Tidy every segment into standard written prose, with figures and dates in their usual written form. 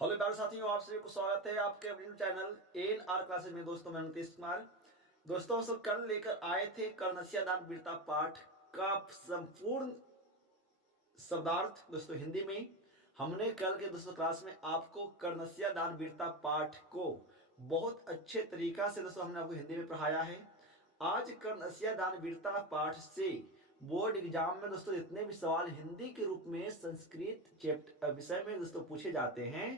Hello प्यारे साथियों, आप सभी को स्वागत है आपके अपने चैनल एन आर क्लासेज में। दोस्तों मैं नीतीश कुमार। दोस्तों सब कल लेकर आए थे कर्णसिया दान वीरता पाठ का संपूर्ण शब्दार्थ दोस्तों हिंदी में। हमने कल के दोस्तों क्लास में आपको कर्णसिया दान वीरता पाठ को बहुत अच्छे तरीका से दोस्तों हमने आपको हिंदी में पढ़ाया है। आज कर्णसिया दान वीरता पाठ से बोर्ड एग्जाम में दोस्तों जितने भी सवाल हिंदी के रूप में संस्कृत चैप्टर विषय में दोस्तों पूछे जाते हैं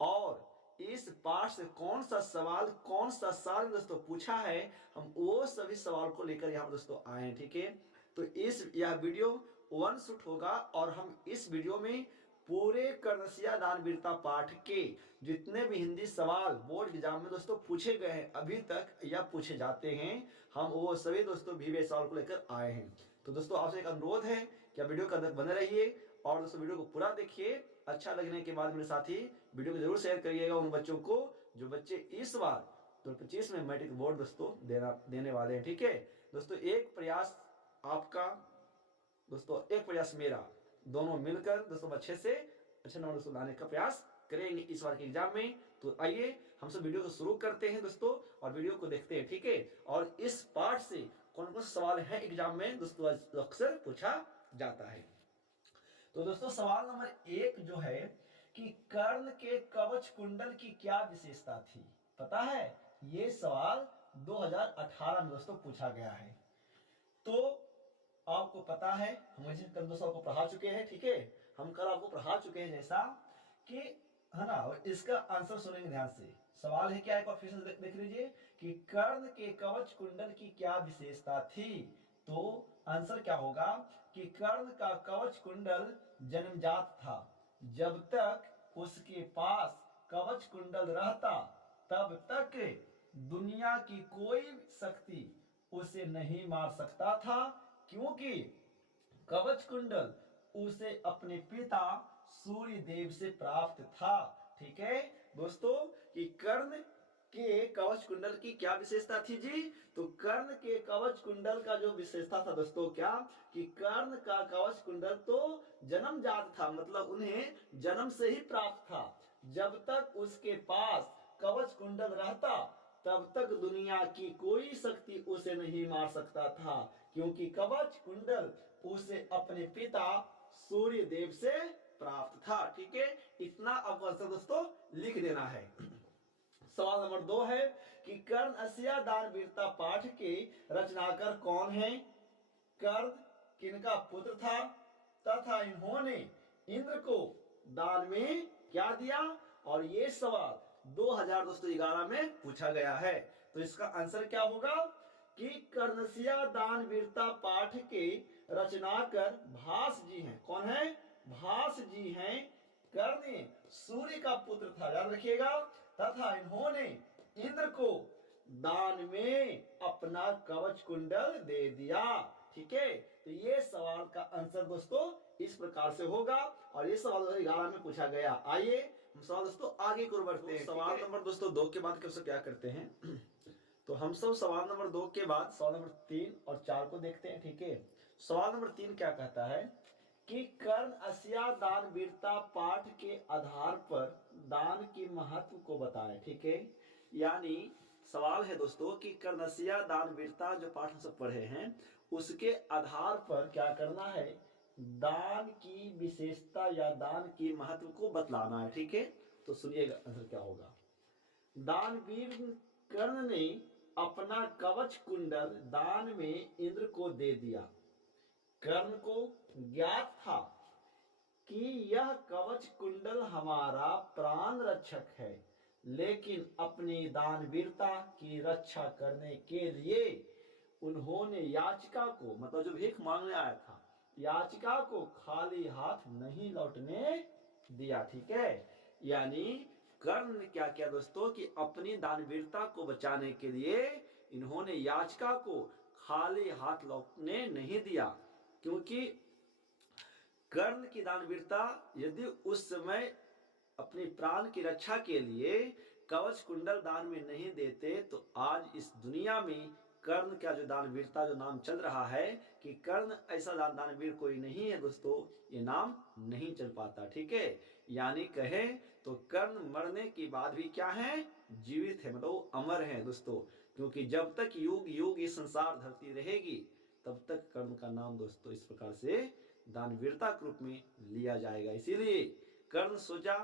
और इस पाठ से कौन सा सवाल कौन सा साल में दोस्तों पूछा है, हम वो सभी सवाल को लेकर यहाँ दोस्तों आए हैं। ठीक है, तो यह वीडियो वन शूट होगा और हम इस वीडियो में पूरे कर्णसिया दान वीरता पाठ के जितने भी हिंदी सवाल बोर्ड एग्जाम में दोस्तों पूछे गए हैं अभी तक या पूछे जाते हैं, हम वो सभी दोस्तों भी सवाल को लेकर आए हैं। तो दोस्तों आपसे एक अनुरोध है कि आप वीडियो के अंदर बने रहिए और दोस्तों वीडियो को पूरा देखिए। अच्छा लगने के बाद मेरे साथी वीडियो को जरूर शेयर करिएगा उन बच्चों को जो बच्चे इस बार 2025 में मैट्रिक बोर्ड दोस्तों देने वाले हैं। ठीक है दोस्तों, एक प्रयास आपका दोस्तों एक प्रयास मेरा, दोनों मिलकर दोस्तों अच्छे से अच्छे नंबर दोस्तों लाने का प्रयास करेंगे इस बार के एग्जाम में। तो आइए हम सब वीडियो को शुरू करते हैं दोस्तों और वीडियो को देखते हैं। ठीक है, और इस पार्ट से कौन कौन से सवाल है एग्जाम में दोस्तों अक्सर पूछा जाता है। तो दोस्तों सवाल नंबर 1 जो है कि कर्ण के कवच कुंडल की क्या विशेषता थी, पता है? ये सवाल 2018 में दोस्तों पूछा गया है। तो आपको पता है हम कल दोस्तों को पढ़ा चुके हैं। ठीक है, हम कल आपको पढ़ा चुके हैं जैसा कि है ना। और इसका आंसर सुनेंगे ध्यान से। सवाल है क्या, एक बार फिर से देख लीजिए कि कर्ण के कवच कुंडल की क्या विशेषता थी। तो आंसर क्या होगा कि कर्ण का कवच कुंडल जन्मजात था। जब तक उसके पास कवच कुंडल रहता तब तक दुनिया की कोई शक्ति उसे नहीं मार सकता था, क्योंकि कवच कुंडल उसे अपने पिता सूर्य देव से प्राप्त था। ठीक है दोस्तों, कि कर्ण के कवच कुंडल की क्या विशेषता थी जी? तो कर्ण के कवच कुंडल का जो विशेषता था दोस्तों क्या कि कर्ण का कवच कुंडल तो जन्मजात था, मतलब उन्हें जन्म से ही प्राप्त था। जब तक उसके पास कवच कुंडल रहता तब तक दुनिया की कोई शक्ति उसे नहीं मार सकता था, क्योंकि कवच कुंडल उसे अपने पिता सूर्य देव से प्राप्त था। ठीक है, इतना आपको आंसर दोस्तों लिख देना है। सवाल नंबर 2 है कि कर्णसिया दान वीरता पाठ के रचनाकार कौन है? कर्ण किनका पुत्र था तथा इन्होंने इंद्र को दान में क्या दिया? और ये सवाल 2011 में पूछा गया है। तो इसका आंसर क्या होगा कि कर्णसिया दान वीरता पाठ के रचनाकार भास जी हैं। कौन है? भास जी हैं। कर्ण सूर्य का पुत्र था, याद रखिएगा, तथा इन्होंने इंद्र को दान में अपना कवच कुंडल दे दिया। ठीक है, तो ये सवाल का आंसर दोस्तों इस प्रकार से होगा और ये सवाल 2011 में पूछा गया। आइए हम सवाल दोस्तों आगे की ओर बढ़ते हैं। सवाल नंबर दोस्तों 2 के बाद क्या करते हैं तो हम सब सवाल नंबर 2 के बाद सवाल नंबर 3 और 4 को देखते हैं। ठीक है, सवाल नंबर 3 क्या कहता है कि कर्णसिया दान वीरता पाठ के आधार पर दान की महत्व को बताएं। ठीक है, यानी सवाल है दोस्तों कि कर्णसिया दान वीरता जो पाठ हम सब पढ़े हैं उसके आधार पर क्या करना है, दान की विशेषता या दान की महत्व को बतलाना है। ठीक है, तो सुनिएगा आंसर क्या होगा। दानवीर कर्ण ने अपना कवच कुंडल दान में इंद्र को दे दिया। कर्ण को ज्ञात था कि यह कवच कुंडल हमारा प्राण रक्षक है, लेकिन अपनी दानवीरता की रक्षा करने के लिए उन्होंने याचिका को, मतलब जो भीख मांगने आया था, याचिका को खाली हाथ नहीं लौटने दिया। ठीक है, यानी कर्ण ने क्या किया दोस्तों कि अपनी दानवीरता को बचाने के लिए इन्होंने याचिका को खाली हाथ लौटने नहीं दिया, क्योंकि कर्ण की दानवीरता यदि उस समय अपने प्राण की रक्षा के लिए कवच कुंडल दान में नहीं देते तो आज इस दुनिया में कर्ण का जो दानवीरता जो नाम चल रहा है कि कर्ण ऐसा दानवीर कोई नहीं है दोस्तों, ये नाम नहीं चल पाता। ठीक है, यानी कहे तो कर्ण मरने के बाद भी क्या है, जीवित है, मतलब अमर है दोस्तों। क्योंकि जब तक युग युग ये संसार धरती रहेगी तब तक कर्ण का नाम दोस्तों इस प्रकार से दानवीरता के रूप में लिया जाएगा। इसीलिए कर्ण सोचा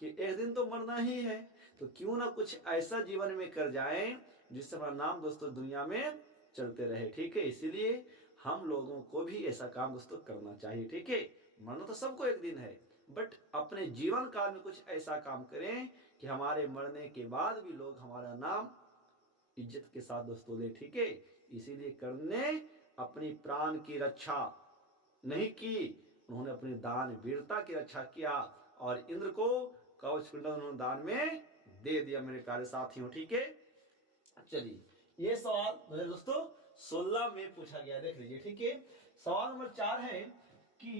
कि एक दिन तो मरना ही है, तो क्यों ना कुछ ऐसा जीवन में कर जाएं जिससे हमारा नाम दोस्तों दुनिया में चलते रहे। ठीक है, इसीलिए हम लोगों को भी ऐसा काम दोस्तों करना चाहिए। ठीक है, मरना तो सबको एक दिन है, बट अपने जीवन काल में कुछ ऐसा काम करें कि हमारे मरने के बाद भी लोग हमारा नाम इज्जत के साथ दोस्तों ले। ठीक है, इसीलिए कर्ण ने अपनी प्राण की रक्षा नहीं की, उन्होंने अपनी दान वीरता की रक्षा किया और इंद्र को कवच कुंडल उन्होंने दान में दे दिया मेरे प्यारे साथियों। ठीक है, चलिए ये सवाल दोस्तों 16 में पूछा गया, देख लीजिए। ठीक है, सवाल नंबर 4 है कि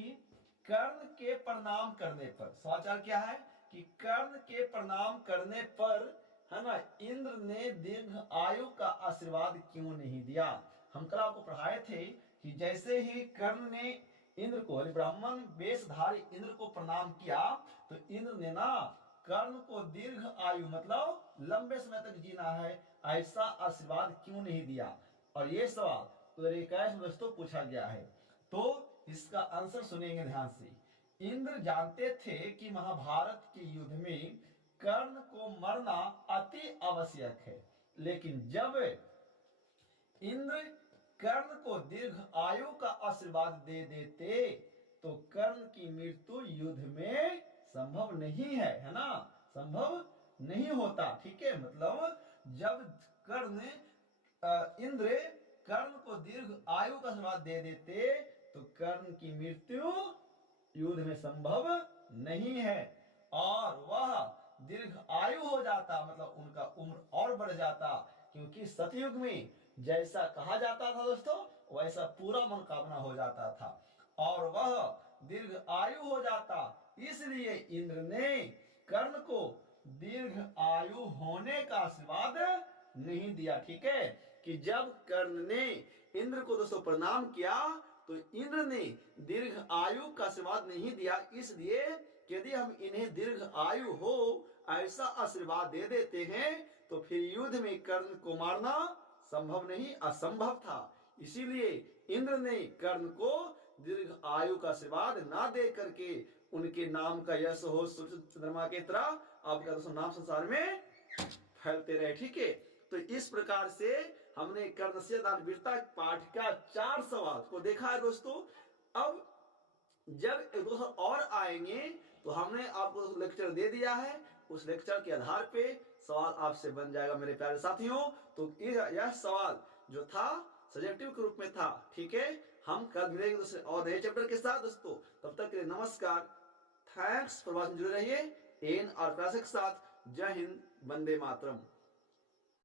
कर्ण के प्रणाम करने पर, सवाल 4 क्या है कि कर्ण के प्रणाम करने पर है ना इंद्र ने दीर्घ आयु का आशीर्वाद क्यों नहीं दिया। हम कल आपको पढ़ाए थे कि जैसे ही कर्ण ने इंद्र को, ब्राह्मण वेशधारी इंद्र को प्रणाम किया तो इंद्र ने ना कर्ण को दीर्घ आयु मतलब लंबे समय तक जीना है ऐसा आशीर्वाद क्यों नहीं दिया। और ये सवाल तो 21 में दोस्तों पूछा गया है, तो इसका आंसर सुनेंगे ध्यान से। इंद्र जानते थे कि महाभारत के युद्ध में कर्ण को मरना अति आवश्यक है, लेकिन जब इंद्र कर्ण को दीर्घ आयु का आशीर्वाद दे देते तो कर्ण की मृत्यु युद्ध में संभव नहीं है ना, संभव नहीं होता। ठीक है, मतलब जब इंद्र कर्ण को दीर्घ आयु का आशीर्वाद दे देते तो कर्ण की मृत्यु युद्ध में संभव नहीं है और वह दीर्घ आयु हो जाता, मतलब उनका उम्र और बढ़ जाता। क्योंकि सतयुग में जैसा कहा जाता था दोस्तों वैसा पूरा मनोकामना हो जाता था और वह दीर्घ आयु हो जाता। इसलिए इंद्र ने कर्ण को दीर्घ आयु होने का आशीर्वाद नहीं दिया। ठीक है, कि जब कर्ण ने इंद्र को दोस्तों प्रणाम किया तो इंद्र ने दीर्घ आयु का आशीर्वाद नहीं दिया, इसलिए यदि हम इन्हें दीर्घ आयु हो ऐसा आशीर्वाद दे देते हैं तो फिर युद्ध में कर्ण को मारना संभव नहीं, असंभव था। इसीलिए इंद्र ने कर्ण को दीर्घ आयु का आशीर्वाद ना दे करके उनके नाम का यश हो चंद्रमा की तरह आपका दोस्तों नाम संसार में फैलते रहे। ठीक है, तो इस प्रकार से हमने कर्णस्य दानवीरता पाठ का 4 सवाल को देखा है दोस्तों। अब जब एक दो और आएंगे तो हमने आपको लेक्चर दे दिया है, उस लेक्चर के आधार पे सवाल आपसे बन जाएगा मेरे प्यारे साथियों। तो यह सवाल जो था सब्जेक्टिव के रूप में था। ठीक है, हम कल मिलेंगे दूसरे और नए चैप्टर के साथ दोस्तों, तब तक के लिए नमस्कार, थैंक्स फॉर वॉचिंग। जुड़े रहिए एन और क्लासेस के साथ। जय हिंद, वंदे मातरम।